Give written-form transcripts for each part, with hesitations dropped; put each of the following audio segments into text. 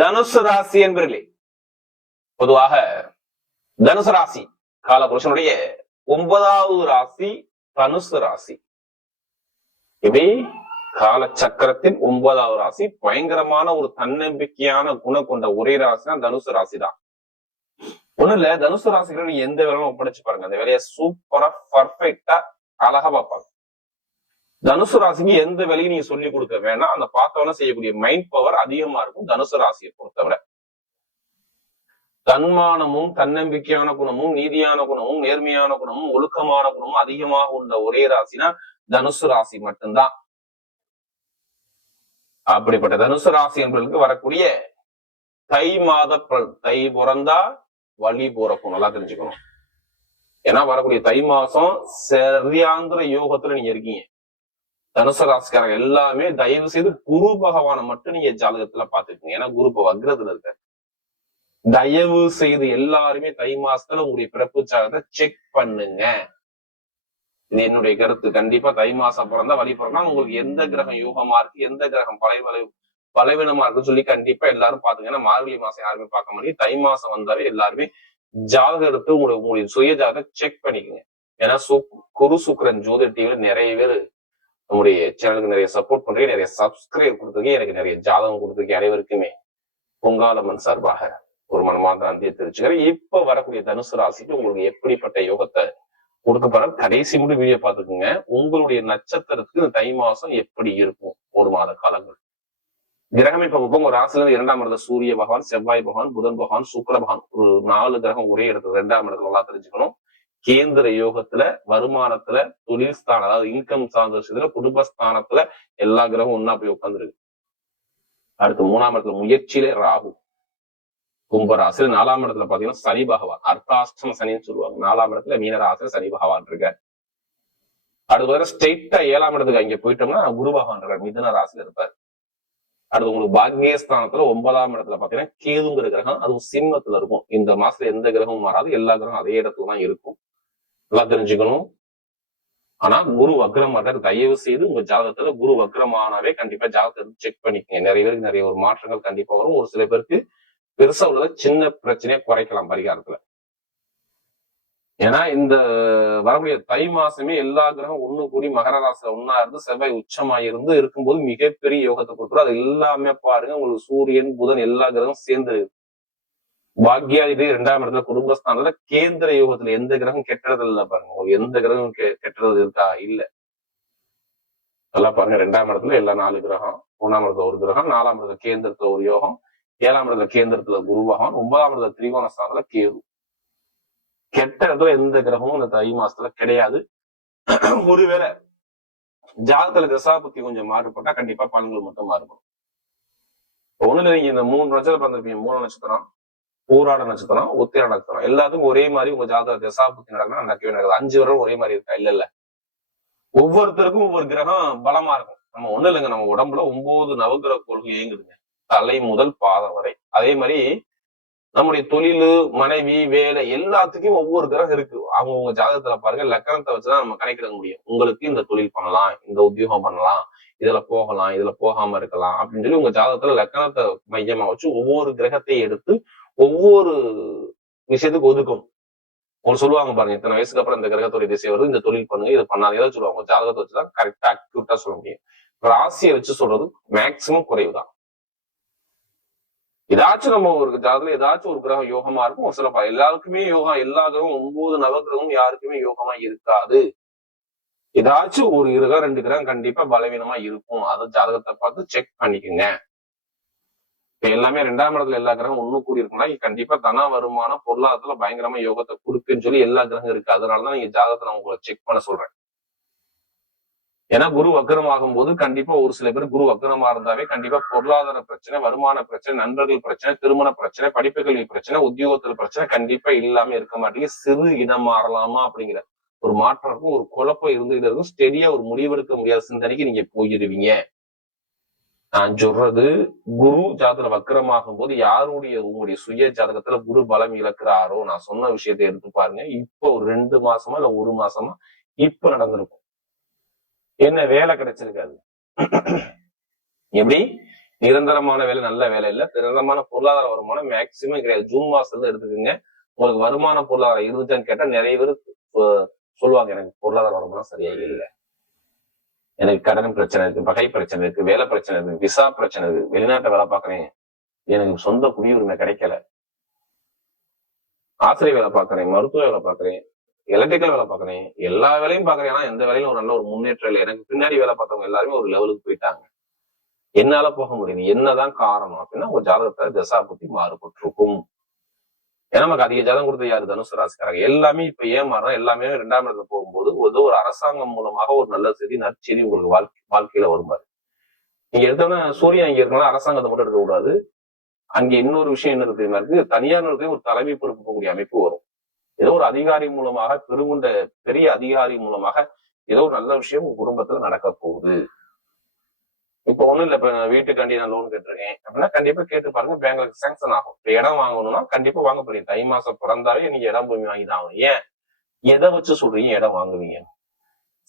தனுசு ராசி என்பர்களே, பொதுவாக தனுசு ராசி காலபுருஷனுடைய 9வது ராசி தனுசு ராசி. இப்படி காலச்சக்கரத்தின் 9வது ராசி பயங்கரமான ஒரு தன்னம்பிக்கையான குணம் கொண்ட ஒரே ராசினா தனுசு ராசி தான். ஒண்ணு இல்ல, தனுசு ராசிகளை நீங்க எந்த வேலையும் ஒப்படைச்சு பாருங்க, அந்த வேலையை சூப்பரா பர்ஃபெக்டா அழகா பார்ப்பாங்க. தனுசு ராசிக்கு எந்த வேலையும் நீங்க சொல்லி கொடுக்க வேணாம், அந்த பார்த்தவன செய்யக்கூடிய மைண்ட் பவர் அதிகமா இருக்கும். தனுசு ராசியை பொறுத்தவரை தன்மானமும் தன்னம்பிக்கையான குணமும் நீதியான குணமும் நேர்மையான குணமும் ஒழுக்கமான குணமும் அதிகமாக உள்ள ஒரே ராசினா தனுசு ராசி மட்டும்தான். அப்படிப்பட்ட தனுசு ராசி என்பதற்கு வரக்கூடிய தை மாத தை பிறந்தா வழி போறக்கும், நல்லா தெரிஞ்சுக்கணும். ஏன்னா வரக்கூடிய தை மாசம் சரியாந்திர யோகத்துல நீங்க இருக்கீங்க. தனுசு ராசிக்காரங்க எல்லாமே தயவு செய்து குரு பகவானை மட்டும் நீங்க ஜாதகத்துல பாத்துக்கீங்க. ஏன்னா குரு இப்ப வக்ரத்துல இருக்க. தயவு செய்து எல்லாருமே தை மாசத்துல உங்களுடைய பிறப்பு ஜாதகத்தை செக் பண்ணுங்க. இது என்னுடைய கருத்து. கண்டிப்பா தை மாசம் பிறந்தா வழி பிறந்தா உங்களுக்கு எந்த கிரகம் யோகமா இருக்கு, எந்த கிரகம் பலவீனமா இருக்குன்னு சொல்லி கண்டிப்பா எல்லாரும் பாத்துங்க. ஏன்னா மார்கழி மாசம் யாருமே பார்க்க முடியும். தை மாசம் வந்தாலே எல்லாருமே ஜாதகம் எடுத்து உங்களுடைய சுய ஜாதகத்தை செக் பண்ணிக்கோங்க. ஏன்னா குரு சுக்கிரன் ஜோதிட டிவில நிறைய பேர் நம்முடைய சேனலுக்கு நிறைய சப்போர்ட் பண்றீங்க, நிறைய சப்ஸ்கிரைப் கொடுத்துருக்கீங்க, எனக்கு நிறைய ஜாதகம் கொடுத்துருக்கீங்க. அனைவருக்குமே பொங்காலம்மன் சார்பாக ஒரு மனமார்ந்த நன்றியை தெரிவிச்சுக்கிறேன். இப்ப வரக்கூடிய தனுசு ராசிக்கு உங்களுக்கு எப்படிப்பட்ட யோகத்தை கொடுக்க போற கடைசி மட்டும் வீடியோ பாத்துக்குங்க. உங்களுடைய நட்சத்திரத்துக்கு தை மாசம் எப்படி இருக்கும், ஒரு மாத காலங்கள் கிரகம் இப்ப உங்க ராசில 2ஆம் இடத்துல சூரிய பகவான், செவ்வாய் பகவான், புதன் பகவான், சுக்கிர பகவான், ஒரு 4 கிரகம் ஒரே இடத்துல 2ஆம் இடத்துல நல்லா தெரிஞ்சுக்கணும். கேந்திர யோகத்துல, வருமானத்துல, தொழில் ஸ்தானம் அதாவது இன்கம் சார்ந்த விஷயத்துல, குடும்பஸ்தானத்துல எல்லா கிரகம் ஒன்னா போய் உட்காந்துருக்கு. அடுத்து 3ஆம் இடத்துல முயற்சியிலே ராகு, கும்பராசில 4ஆம் இடத்துல பாத்தீங்கன்னா சனி பகவான், அர்த்தாஷ்டம சனின்னு சொல்லுவாங்க. 4ஆம் இடத்துல மீனராசில சனி பகவான் இருக்கார். அடுத்து ஸ்ட்ரெயிட்டா 7ஆம் இடத்துக்கு அங்க போயிட்டோம்னா குரு பகவான் இருக்கார், மிதுன ராசில இருப்பார். அடுத்து உங்களுக்கு பாக்யஸ்தானத்துல 9ஆம் இடத்துல பாத்தீங்கன்னா கேதுங்கிற கிரகம், அதுவும் சிம்மத்துல இருக்கும். இந்த மாசத்துல எந்த கிரகமும் மாறாது, எல்லா கிரகம் அதே இடத்துல தான் இருக்கும். நல்லா தெரிஞ்சுக்கணும். ஆனா குரு வக்ரம் மாட்டார். தயவு செய்து உங்க ஜாதகத்துல குரு வக்ரமானவே கண்டிப்பா ஜாதகத்தை செக் பண்ணிக்கங்க. நிறைய பேருக்கு நிறைய ஒரு மாற்றங்கள் கண்டிப்பா வரும். ஒரு சில பேருக்கு பெருசா உள்ளத சின்ன பிரச்சனையை குறைக்கலாம் பரிகாரத்துல. ஏன்னா இந்த வரக்கூடிய தை மாசமே எல்லா கிரகம் ஒண்ணு கூடி மகர ராசியில ஒன்னா இருந்து செவ்வாய் உச்சமாயிருந்து இருக்கும்போது மிகப்பெரிய யோகத்தை கொடுத்துரும். அது எல்லாமே பாருங்க, உங்களுக்கு சூரியன் புதன் எல்லா கிரகம் சேர்ந்து பாக்யாதிபதி 2ஆம் இடத்துல குடும்பஸ்தானத்துல கேந்திர யோகத்துல எந்த கிரகம் கெட்டுறது இல்ல பாருங்க. ஒரு எந்த கிரகம் கெட்டுறது இருக்கா? இல்ல. நல்லா பாருங்க, 2ஆம் இடத்துல எல்லா 4 கிரகம், 1ஆம் இடத்துல ஒரு கிரகம், 4ஆம் இடத்துல கேந்திரத்துல ஒரு யோகம், 7ஆம் இடத்துல கேந்திரத்துல குரு பகவான், 9ஆம் இடத்துல திரிகோண ஸ்தானத்துல கேது. கெட்ட இடத்துல எந்த கிரகமும் இந்த தை மாசத்துல கிடையாது. ஒருவேளை ஜாதகத்துல தசாபுத்தி கொஞ்சம் மாறுபட்டா கண்டிப்பா பலன்கள் மட்டும் மாறுபடும். ஒண்ணுல நீங்க இந்த 3 நட்சத்திரம் பிறந்திருப்பீங்க. மூல நட்சத்திரம், பூராட நட்சத்திரம், உத்திர நட்சத்திரம் எல்லாத்துக்கும் ஒரே மாதிரி உங்க ஜாதக தசாபுத்தி நடக்குன்னா நடக்கவே நடக்குது. 5 வருடம் ஒரே மாதிரி இருக்கா? இல்ல. ஒவ்வொருத்தருக்கும் ஒவ்வொரு கிரகம் பலமா இருக்கும். நம்ம ஒண்ணு இல்லைங்க, நம்ம உடம்புல 9 நவகிரக கோள்கள் இயங்குதுங்க, தலை முதல் பாதம் வரை. அதே மாதிரி நம்முடைய தொழில், மனைவி, வேலை எல்லாத்துக்கும் ஒவ்வொரு கிரகம் இருக்கு. அவங்க ஜாதகத்துல பாருங்க, லக்கணத்தை வச்சுதான் நம்ம கணக்கிட முடியும். உங்களுக்கு இந்த தொழில் பண்ணலாம், இந்த உத்தியோகம் பண்ணலாம், இதுல போகலாம், இதுல போகாம இருக்கலாம் அப்படின்னு சொல்லி உங்க ஜாதகத்துல லக்கணத்தை மையமா வச்சு ஒவ்வொரு கிரகத்தையும் எடுத்து ஒவ்வொரு விஷயத்துக்கு ஒதுக்கும். அவங்க சொல்லுவாங்க பாருங்க, இத்தனை வயசுக்கு அப்புறம் இந்த கிரகத்துடைய திசை வருது, இந்த தொழில் பண்ணுங்க, இதை பண்ணாத ஏதாவது சொல்லுவாங்க. ஜாதகத்தை வச்சுதான் கரெக்டா அக்யூரேட்டா சொல்ல முடியும். ராசியை வச்சு சொல்றது மேக்சிமம் குறைவுதான். ஏதாச்சும் நம்ம ஒரு ஜாதகத்துல ஏதாச்சும் ஒரு கிரகம் யோகமா இருக்கும். ஒரு சில எல்லாருக்குமே யோகம், எல்லா கிரகம் 9 நவகிரகமும் யாருக்குமே யோகமா இருக்காது. ஏதாச்சும் ஒரு கிரகம் 2 கிரகம் கண்டிப்பா பலவீனமா இருக்கும். அதை ஜாதகத்தை பார்த்து செக் பண்ணிக்கோங்க. இப்ப எல்லாமே 2ஆம் இடத்துல எல்லா கிரகம் ஒண்ணு கூடி இருக்குன்னா கண்டிப்பா தன வருமானம் பொருளாதாரத்துல பயங்கரமா யோகத்தை கொடுக்குன்னு சொல்லி எல்லா கிரகம் இருக்கு. அதனாலதான் நீங்க ஜாதகத்தை நான் உங்களை செக் பண்ண சொல்றேன். ஏன்னா குரு வக்ரம் ஆகும் போது கண்டிப்பா ஒரு சில பேர் குரு வக்ரமா இருந்தாவே கண்டிப்பா பொருளாதார பிரச்சனை, வருமான பிரச்சனை, நண்பர்கள் பிரச்சனை, திருமண பிரச்சனை, படிப்பு கல்வி பிரச்சனை, உத்தியோகத்துல பிரச்சனை கண்டிப்பா இல்லாம இருக்க மாட்டேங்குது. சிறு இடம் மாறலாமா அப்படிங்கிற ஒரு மாற்றம் இருக்கும், ஒரு குழப்பம் இருந்துகிட்டு இருக்கும். ஸ்டெடியா ஒரு முடிவெடுக்க முடியாத சிந்தனைக்கு நீங்க போயிடுவீங்க. நான் சொல்றது, குரு ஜாதகத்துல வக்ரமாகும் போது யாருடைய உங்களுடைய சுய ஜாதகத்துல குரு பலம் இழக்கிறாரோ, நான் சொன்ன விஷயத்தை எடுத்து பாருங்க. இப்போ ஒரு 2 மாசமா இல்ல 1 மாசமா இப்ப நடந்திருக்கும். என்ன வேலை கிடைச்சிருக்காது. எப்படி நிரந்தரமான வேலை நல்ல வேலை இல்ல, நிரந்தரமான பொருளாதார வருமானம் மேக்சிமம் கிடையாது. ஜூன் மாசத்துல எடுத்துக்கோங்க. உங்களுக்கு வருமான பொருளாதாரம் இருந்துச்சான்னு கேட்டா நிறைய பேர் சொல்லுவாங்க, எனக்கு பொருளாதார வருமானம் சரியா இல்லை, எனக்கு கடன் பிரச்சனை இருக்கு, பகை பிரச்சனை இருக்கு, வேலை பிரச்சனை இருக்கு, விசா பிரச்சனை இருக்கு, வெளிநாட்டை வேலை பார்க்கறேன், எனக்கு சொந்த குடியுரிமை கிடைக்கல, ஆசிரியர் வேலை பார்க்கறேன், மருத்துவ வேலை பார்க்கறேன், எலக்ட்ரிக்கல் வேலை பார்க்கறேன், எல்லா வேலையும் பார்க்கறேன். ஆனா எந்த வேலையும் ஒரு நல்ல ஒரு முன்னேற்றம் இல்லை. எனக்கு பின்னாடி வேலை பார்த்தவங்க எல்லாருமே ஒரு லெவலுக்கு போயிட்டாங்க, என்னால போக முடியுது. என்னதான் காரணம் அப்படின்னா உங்க ஜாதகத்தை தசா புத்தி மாறுபட்டிருக்கும். ஏன்னா நமக்கு அதிக ஜாதகம் கொடுத்தது யாரு? தனுசு ராசிக்காரங்க. எல்லாமே இப்ப ஏன் மாறும்? எல்லாமே 2ஆம் இடத்துல போகும்போது ஏதோ ஒரு அரசாங்கம் மூலமாக ஒரு நல்ல செய்தி, நற்செய்தி உங்களுக்கு வாழ்க்கையில வரும்பாரு. நீங்க எடுத்தோன்னா சூரியன் இங்க இருக்கனால அரசாங்கத்தை மட்டும் எடுக்க கூடாது. அங்க இன்னொரு விஷயம் என்ன இருக்கு, தனியார் நிறுவனத்தையும் ஒரு தலைமை பொறுப்பு போகக்கூடிய அமைப்பு வரும். ஏதோ ஒரு அதிகாரி மூலமாக, பெருங்குண்ட பெரிய அதிகாரி மூலமாக ஏதோ ஒரு நல்ல விஷயம் உங்க குடும்பத்துல நடக்க போகுது. இப்ப ஒண்ணும் இல்ல, இப்ப வீட்டுக்காண்டி நான் லோன் கேட்டிருக்கேன் அப்படின்னா கண்டிப்பா கேட்டு பாருங்க, பேங்க்ல சாங்ஷன் ஆகும். இப்ப இடம் வாங்கணும்னா கண்டிப்பா வாங்க போறீங்க. தை மாசம் பிறந்தாவே நீங்க இடம் பூமி வாங்கிதான் ஆகணும். ஏன் எதை வச்சு சொல்றீங்க இடம் வாங்குவீங்க?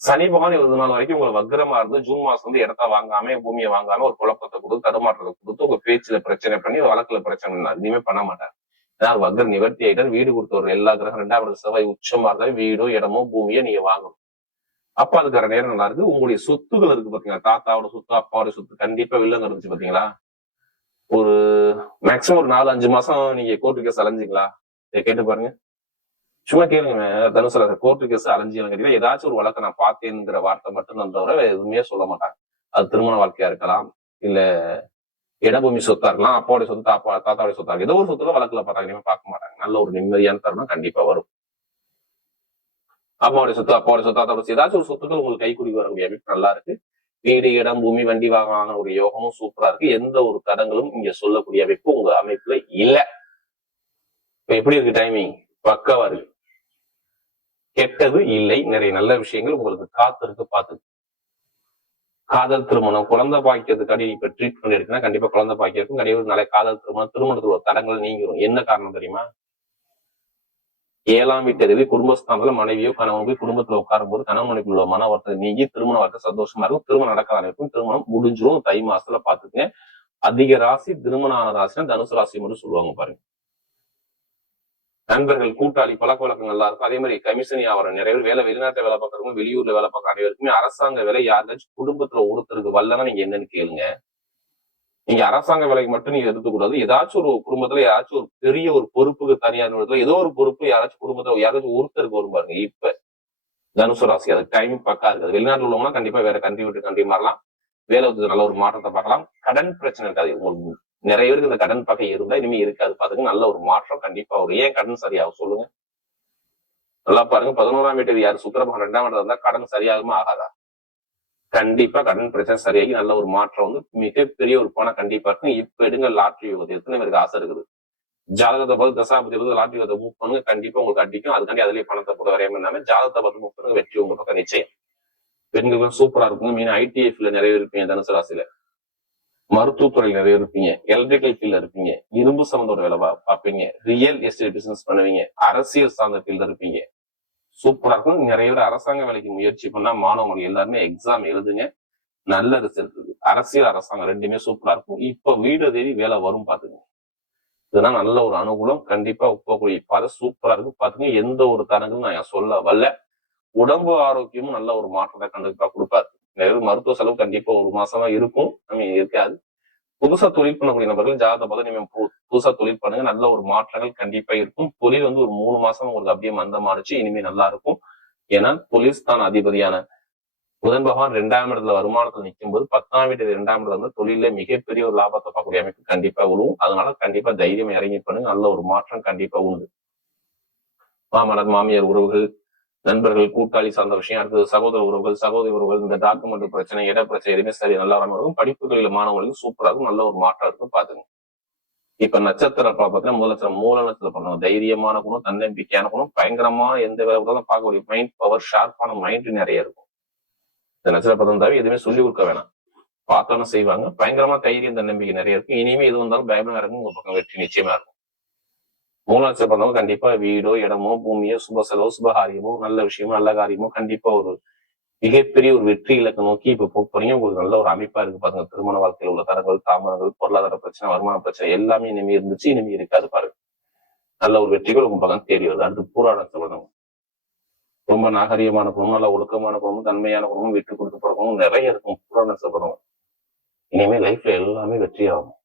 சனி பகவான் 20 நாள் வரைக்கும் உங்களுக்கு வக்ரமா இருந்து ஜூன் மாசம் வந்து இடத்த வாங்காம, பூமியை வாங்காம ஒரு குழப்பத்தை கொடுத்து, தடுமாற்றத்தை கொடுத்து, உங்க பேச்சுல பிரச்சனை பண்ணி, வழக்குல பிரச்சனை எதுவுமே பண்ண மாட்டார். ஏன்னா வக்ர நிவர்த்தி ஆயிட்டார். வீடு கொடுத்தவர் எல்லா கிரகம் 2ஆம் இடத்துல செவ்வாய் உச்சமா இருந்தாலும் வீடோ இடமோ பூமியோ நீங்க வாங்கணும். அப்ப அதுக்கான நேரம் நல்லா இருக்கு. உங்களுடைய சொத்துகள் இருக்கு பாத்தீங்களா, தாத்தாவோட சொத்து, அப்பாவோட சொத்து, கண்டிப்பா வில்லங்க இருந்துச்சு பாத்தீங்களா. ஒரு மேக்சிமம் ஒரு 4-5 மாசம் நீங்க கோர்ட்டு கேஸ் அலைஞ்சிங்களா? கேட்டு பாருங்க, சும்மா கேளுங்க. தனுசுல கோர்ட்டு கேஸ் அலைஞ்சியும் கேட்டீங்கன்னா ஏதாச்சும் ஒரு வழக்கை நான் பார்த்தேங்கிற வார்த்தை மட்டும் தவிர எதுவுமே சொல்ல மாட்டாங்க. அது திருமண வாழ்க்கையா இருக்கலாம், இல்ல இடபூமி சொத்தா இருக்கலாம், அப்பாவுடைய சொத்து, தாத்தாவுடைய சொத்தா இருக்கு, ஏதோ ஒரு சொத்துல வழக்குல பார்த்தாங்க, பார்க்க மாட்டாங்க. நல்ல ஒரு நிம்மதியான தருணம் கண்டிப்பா வரும். அம்மாவுடைய சொத்து, அப்பாவுடைய சொத்து, தாத்தாவுடைய ஏதாச்சும் ஒரு சொத்துக்கள் உங்களுக்கு கைக்குடி வரக்கூடிய அமைப்பு நல்லா இருக்கு. வீடு, இடம், பூமி, வண்டி வாங்கக்கூடிய யோகமும் சூப்பரா இருக்கு. எந்த ஒரு தடங்களும் இங்க சொல்லக்கூடிய அமைப்பு உங்க அமைப்புல இல்ல. இப்ப எப்படி இருக்கு டைமிங்? பக்காவா இருக்கு. கெட்டது இல்லை, நிறைய நல்ல விஷயங்கள் உங்களுக்கு காத்து இருக்கு. பார்த்து காதல் திருமணம், குழந்தை பாக்கியத்துக்காண்டி இப்ப ட்ரீட்மெண்ட் எடுக்குன்னா கண்டிப்பா குழந்தை பாக்கியம் இருக்கும். கண்டிப்பா நிறைய காதல் திருமணம், திருமணத்துல ஒரு தடங்கள் நீங்கிரும். என்ன காரணம் தெரியுமா? 7ஆம் வீட்டு குடும்பஸ்தானத்துல மனைவியோ கணவன் குடும்பத்துல உட்காரும் போது கணவன் மனைவிக்குள்ள மன வருத்தம் நீங்கி திருமண வாழ்க்கை சந்தோஷமா இருக்கும். திருமணம் நடக்காத இருக்கும். திருமணம் முடிஞ்சிரும். தை மாசத்துல பாத்துக்கங்க. அதிக ராசி திருமண ஆன ராசினா தனுசு ராசி மட்டும் சொல்லுவாங்க பாருங்க. நண்பர்கள், கூட்டாளி, பழக்க வழக்கம் நல்லா இருக்கும். அதே மாதிரி கமிஷன் வியாபாரம் நிறைய பேர் வேலை, வெளிநாட்டுல வேலை பார்க்கறவங்க, வெளியூர்ல வேலை பார்க்க அனைவருக்குமே அரசாங்க வேலை யாருக்காச்சும் குடும்பத்துல ஒருத்தருக்கு வரலன்னா நீங்க என்னன்னு கேளுங்க. நீங்க அரசாங்க வேலைக்கு மட்டும் நீங்க எடுத்துக்கூடாது. ஏதாச்சும் ஒரு குடும்பத்துல யாராச்சும் ஒரு பெரிய ஒரு பொறுப்புக்கு தனியார் நிறுவனத்துல ஏதோ ஒரு பொறுப்பு யாராச்சும் குடும்பத்துல யாராச்சும் ஒருத்தருக்கு வரும் பாருங்க. இப்ப தனுசு ராசி அதுக்கு டைம் பக்கா இருக்காது. வெளிநாட்டுல உள்ளவங்கன்னா கண்டிப்பா வேற கண்ட்ரி விட்டு கண்ட்ரி மாறலாம். வேலை நல்ல ஒரு மாற்றத்தை பார்க்கலாம். கடன் பிரச்சனை இருக்காது. உங்களுக்கு நிறைய பேருக்கு இந்த கடன் பகை இருந்தா இனிமே இருக்காது. பாத்துங்க, நல்ல ஒரு மாற்றம் கண்டிப்பா வரும். ஏன் கடன் சரியாகும் சொல்லுங்க? நல்லா பாருங்க. 11ஆம் வீட்டு யாரு? சுக்கிர பகவான் 2ஆம் இடத்துல இருந்தா கடன் சரியாகுமா ஆகாதா? கண்டிப்பா கடன் பிரச்சனை சரியாகி நல்ல ஒரு மாற்றம் வந்து மிகப்பெரிய ஒரு பணம் கண்டிப்பா இருக்கும். இப்ப எடுங்க லாட்டரி யோகத்தை. எத்தனை பேருக்கு ஆசை இருக்குது? ஜாதகத்தை பார்த்து தசாபதி இருந்து லாட்டரி யோகத்தை மூவ் பண்ணுங்க, கண்டிப்பா உங்களுக்கு அடிக்கும். அதுக்காண்டி அதுலயே பணத்தை போட வரையாம இருந்தாம ஜாதகத்தை பார்த்து மூவ் பண்ணுங்க, வெற்றி உங்க பக்கம் நிச்சயம். பெண்களுக்கு சூப்பரா இருக்கும். மீன் ஐடிஎஃப்ல நிறைய இருப்பீங்க. தனுசு ராசியில மருத்துவத்துறையில் நிறைய இருப்பீங்க. எலக்ட்ரிக்கல் ஃபீல்ட்ல இருப்பீங்க. இரும்பு சம்பந்தோட வேலை பார்ப்பீங்க. ரியல் எஸ்டேட் பிசினஸ் பண்ணுவீங்க. அரசியல் சார்ந்த ஃபீல்ட்ல இருப்பீங்க. சூப்பரா இருக்கும். நிறைய பேர் அரசாங்க வேலைக்கு முயற்சி பண்ணா மாணவர்கள் எல்லாருமே எக்ஸாம் எழுதுங்க, நல்ல ரிசல்ட் இருக்கு. அரசியல், அரசாங்கம் ரெண்டுமே சூப்பரா இருக்கும். இப்ப வீடு தேடி வேலை வரும் பாத்துங்க. இதெல்லாம் நல்ல ஒரு அனுகூலம். கண்டிப்பா போகக்கூடிய பாதை சூப்பரா இருக்கு. பாத்துங்க, எந்த ஒரு தரங்களும் நான் சொல்ல வரல. உடம்பு ஆரோக்கியமும் நல்ல ஒரு மாற்றத்தை கண்டிப்பா கொடுப்பாரு. நிறைய மருத்துவ செலவு கண்டிப்பா ஒரு மாசமா இருக்கும், இருக்காது. புதுசா தொழில் பண்ணக்கூடிய நபர்கள் ஜாதகத்தை பார்த்து நீங்க புதுசா தொழில் பண்ணுங்க, நல்ல ஒரு மாற்றங்கள் கண்டிப்பா இருக்கும். தொழில் வந்து ஒரு 3 மாசம் உங்களுக்கு அப்படியே மந்தமாடிச்சு, இனிமே நல்லா இருக்கும். ஏன்னா தொழில் ஸ்தான அதிபதியான புதன் பகவான் 2ஆம் இடத்துல வருமானத்தில் நிற்கும் போது 10ஆம் வீட்டு 2ஆம் இடத்துல வந்து தொழில மிகப்பெரிய ஒரு லாபத்தை பார்க்கக்கூடிய அமைப்பு கண்டிப்பா விழுவும். அதனால கண்டிப்பா தைரியம் இறங்கி பண்ணுங்க, நல்ல ஒரு மாற்றம் கண்டிப்பா உண்டு. மாமனார் மாமியார் உறவுகள், நண்பர்கள், கூட்டாளி சார்ந்த விஷயம், அடுத்தது சகோதர உறவுகள், சகோதரி உறவுகள், இந்த டாக்குமெண்ட் பிரச்சனை, இட பிரச்சனை எதுவுமே சரி நல்லா இருக்கும். படிப்புகளில் மாணவர்களுக்கு சூப்பரா இருக்கும், நல்ல ஒரு மாற்றம் இருக்கும். பாத்துங்க. இப்ப நட்சத்திரம் பார்த்தீங்கன்னா முதல் நட்சத்திரம் மூல நட்சத்திரம் பண்ணுவோம். தைரியமான குணம், தன்னம்பிக்கையான குணம், பயங்கரமா எந்த வேலை பார்க்கக்கூடிய மைண்ட் பவர், ஷார்ப்பான மைண்ட் நிறைய இருக்கும். இந்த நட்சத்திரம் பார்த்தா எதுவுமே சொல்லி கொடுக்க வேணாம், பார்த்தோன்னு செய்வாங்க. பயங்கரமா தைரியம், தன்னம்பிக்கை நிறைய இருக்கும். இனிமே எது வந்தாலும் பயமா இருக்கும், உங்க பக்கம் வெற்றி நிச்சயமா இருக்கும். மூல நட்சத்திரம் பார்த்தவங்க கண்டிப்பா வீடோ, இடமோ, பூமியோ, சுப செலவோ, சுபகாரியமோ, நல்ல விஷயமோ, நல்ல காரியமோ கண்டிப்பா ஒரு மிகப்பெரிய ஒரு வெற்றி இலக்கை நோக்கி இப்ப போறீங்க. உங்களுக்கு நல்ல ஒரு அமைப்பா இருக்கு பாருங்க. திருமண வாழ்க்கையில் உள்ள தரங்கள், தாமதங்கள், பொருளாதார பிரச்சனை, வருமான பிரச்சனை எல்லாமே இனிமே இருந்துச்சு, இனிமே இருக்காது பாருங்க. நல்ல ஒரு வெற்றிகள் உங்க பக்கம் தேடி வருது. அடுத்து பூராடம் சொல்லணும். ரொம்ப நாகரீகமான குணமும், நல்ல ஒழுக்கமான குணமும், தன்மையான குணமும், விட்டு கொடுத்து போறவங்களும் நிறைய இருக்கும். பூராடம் சொல்லணும். இனிமே லைஃப்ல எல்லாமே வெற்றி ஆகும்.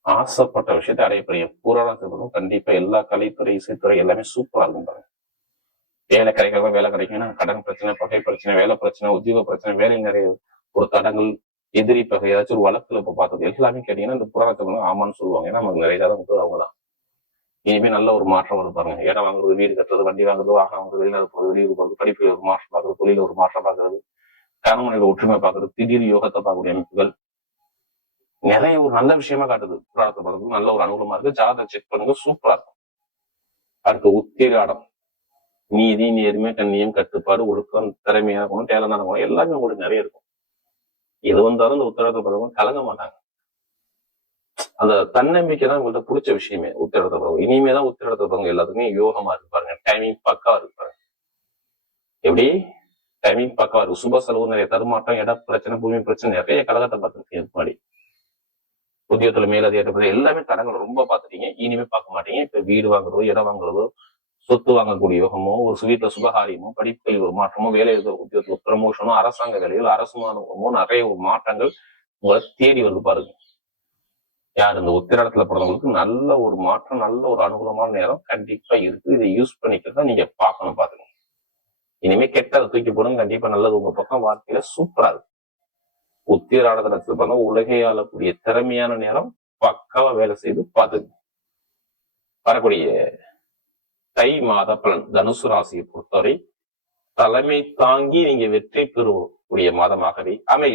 ஆசைப்பட்ட விஷயத்தை அடையப்படுங்க. பூராடம் சொல்லணும். கண்டிப்பா எல்லா கலைத்துறை, இசைத்துறை எல்லாமே சூப்பரா இருக்கும் பாருங்க. வேலை கிடைக்கிறவங்க வேலை கிடைக்கும்னா கடன் பிரச்சனை, பகை பிரச்சனை, வேலை பிரச்சனை, உத்தியோக பிரச்சனை, வேலை நிறைய ஒரு தடங்கள், எதிரி பகை, ஏதாச்சும் ஒரு வழக்குல இப்ப பார்த்தது எல்லாமே கேட்டீங்கன்னா இந்த புராணத்துக்கு ஆமான்னு சொல்லுவாங்க. ஏன்னா நமக்கு நிறைய தான் கொடுத்தது அவங்கதான். இனிமே நல்ல ஒரு மாற்றம் வந்து பாருங்க. இடம் வாங்குறது, வீடு கட்டுறது, வண்டி வாங்குறது, வாகனம் வாங்குறது, வெளிநாடு போறது, வெளியூர் போறது, படிப்புல ஒரு மாற்றம் பார்க்கறது, தொழில ஒரு மாற்றம் பார்க்கறது, கணவனில ஒற்றுமை பார்க்கறது, திடீர் யோகத்தை பார்க்கக்கூடிய அமைப்புகள் நிறைய ஒரு நல்ல விஷயமா காட்டுது. புராணத்தை பார்க்கறது நல்ல ஒரு அனுகூலமா இருக்கு. ஜாதகம் செக் பண்ணுங்க, சூப்பரா இருக்கும். அடுத்து உத்திராடம். நீதி, நேர்மை, கண்ணியம், கட்டுப்பாடு, ஒழுக்கம், திறமையான குணம், டேலண்டான குணம் எல்லாமே உங்களுக்கு நிறைய இருக்கும். எது வந்தாலும் இந்த உத்திராடத்தை பிறகு கலங்க மாட்டாங்க. அந்த தன்னம்பிக்கை தான் உங்கள்ட்ட பிடிச்ச விஷயமே. உத்திராடத்தை பிறகு இனிமேதான் உத்திராடத்தை பிறகு எல்லாத்துக்குமே யோகமா இருப்பாருங்க. டைமிங் பக்காவா இருப்பாரு. எப்படி டைமிங் பக்காவா இருக்கு. சுப செலவு, நிறைய தருமாட்டம், இட பிரச்சனை, பூமி பிரச்சனை, நிறைய கழகத்தை பார்த்துருக்கீங்க. முன்னாடி உத்தியோகத்துல மேலதிகாரி எல்லாமே தடங்கள் ரொம்ப பார்த்துட்டீங்க. இனிமே பார்க்க மாட்டீங்க. இப்ப வீடு வாங்குறதோ, இடம் வாங்குறதோ, சொத்து வாங்கக்கூடிய யோகமோ, ஒரு வீட்டுல சுபகாரியமோ, படிப்பில் ஒரு மாற்றமோ, வேலையில் உத்தியோகத்துல ப்ரமோஷனோ, அரசாங்க வேலைகள், அரசுமானமோ நிறைய ஒரு மாற்றங்கள் உங்களை தேடி வந்து பாருங்க. யார் இந்த உத்திராடத்துல பிறந்தவங்களுக்கு நல்ல ஒரு மாற்றம், நல்ல ஒரு அனுகூலமான நேரம் கண்டிப்பா இருக்கு. இதை யூஸ் பண்ணிக்கிறதா நீங்க பார்க்கணும். பாத்துங்க. இனிமே கெட்டதை தூக்கி போடுங்க. கண்டிப்பா நல்லது உங்க பக்கம் வாழ்க்கையில சூப்பரா இருக்கு. உத்திராடத்துல பிறந்த உலகை ஆளக்கூடிய திறமையான நேரம் பக்காவா வேலை செய்து பாத்துங்க. வரக்கூடிய தை மாத பலன் தனுசு ராசியை பொறுத்தவரை தலைமை தாங்கி நீங்க வெற்றி பெறக்கூடிய மாதமாகவே அமைகிறது.